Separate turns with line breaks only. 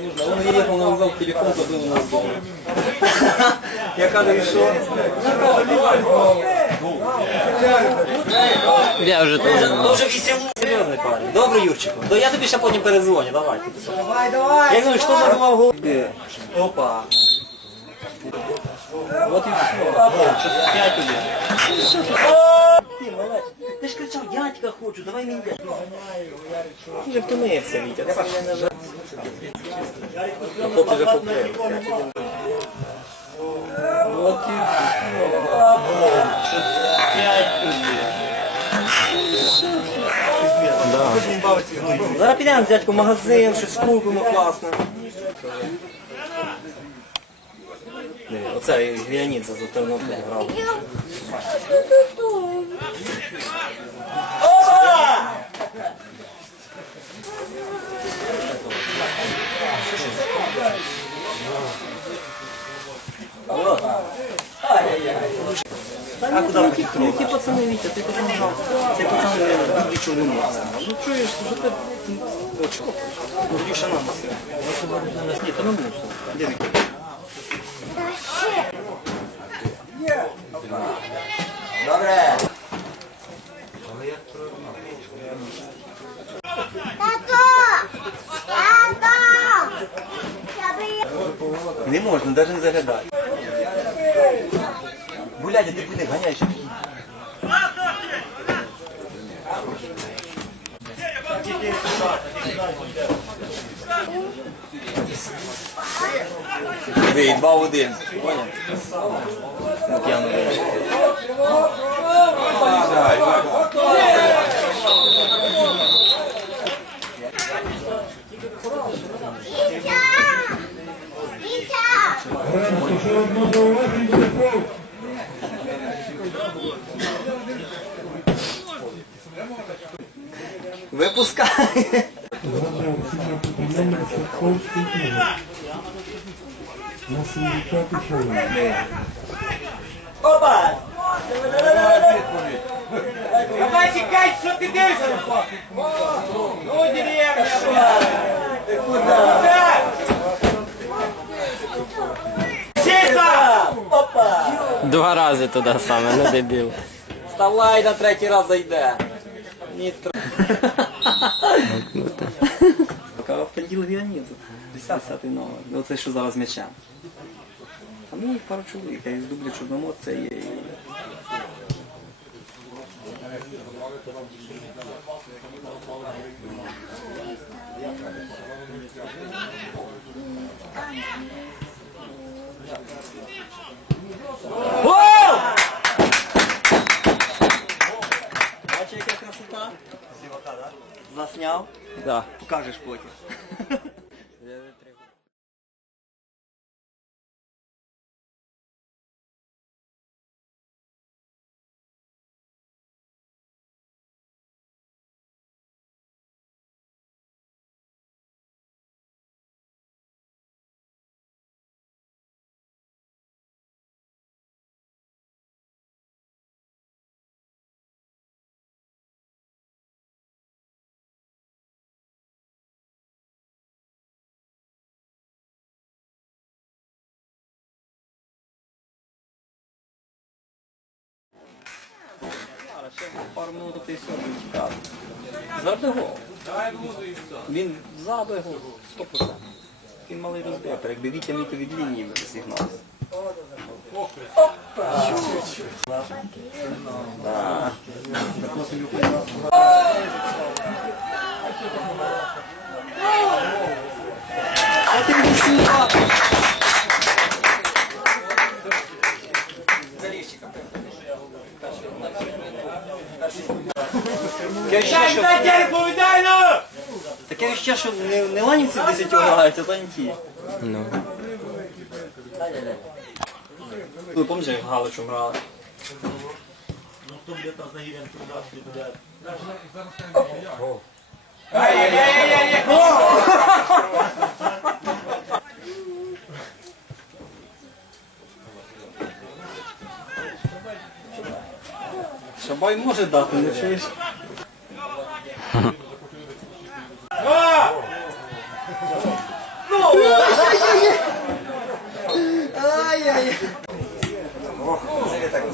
нужно. Он приехал на вокзал, телефон забыл у нас дома. Я кажу, і?
Я вже
Дуже,
теж.
дуже веселий. Серйозний парень. Добре, Юрчику. Да я тобі ще потім перезвоню, давай. Давай, давай. Я говорю, що забував голову? Опа. Вот і все. Що п'ять тобі. Ти, малець, ти ж кричав, дядька хочу, давай мені дядька. Ти вже втомився, Вітя. Це ж не жаль. Хлопці. Зараз підемо з дядько в магазин, щось купимо класне. Оце Леонід за Тернопіль грав. Вот. А куди ви які, які пацани, Вітя, ти потім грав. Цей пацан дуже чоловік. Ну чуєш, що ти... От що? Ну, Дюша нам. Ні, то на мусор. Де Вітя? Добре.
Тато! Тато! Я би-
Не можна, навіть не заглядати. Гулядя, ти куди ганяєш? Диви, два один. Не
Вітя! Вітя!
Випускай.
На 70 чоловік.
Опа!
Давай тікай, що ти дивишся? Ну, деревня,
Ти
Два рази туди саме, не дебіл.
Вставай на третій раз зайде. Ні, в понеділок Леонідзе. Десятий номер. Оце що зараз м'ячем. Там ну, їх пару чоловік, я із дублі Чорноморця є. і- Гол! Засняв?
Да.
Покажеш потім. пару минут і все, він чекав. Буде гол. Він буде гол. 100%. Він малий розбив. Якби Вітя мій від лінії би сигнал. Да. А ти мені сюди. Таке
ну!
таке ще, що не, не ланівці в 10 грають, а танті.
Ну.
Ну, пам'ятаєш, як Галичу грали?
Ай-яй-яй-яй-яй!
Шабай може дати, не чуєш?
Ай-яй-яй. Ох, так.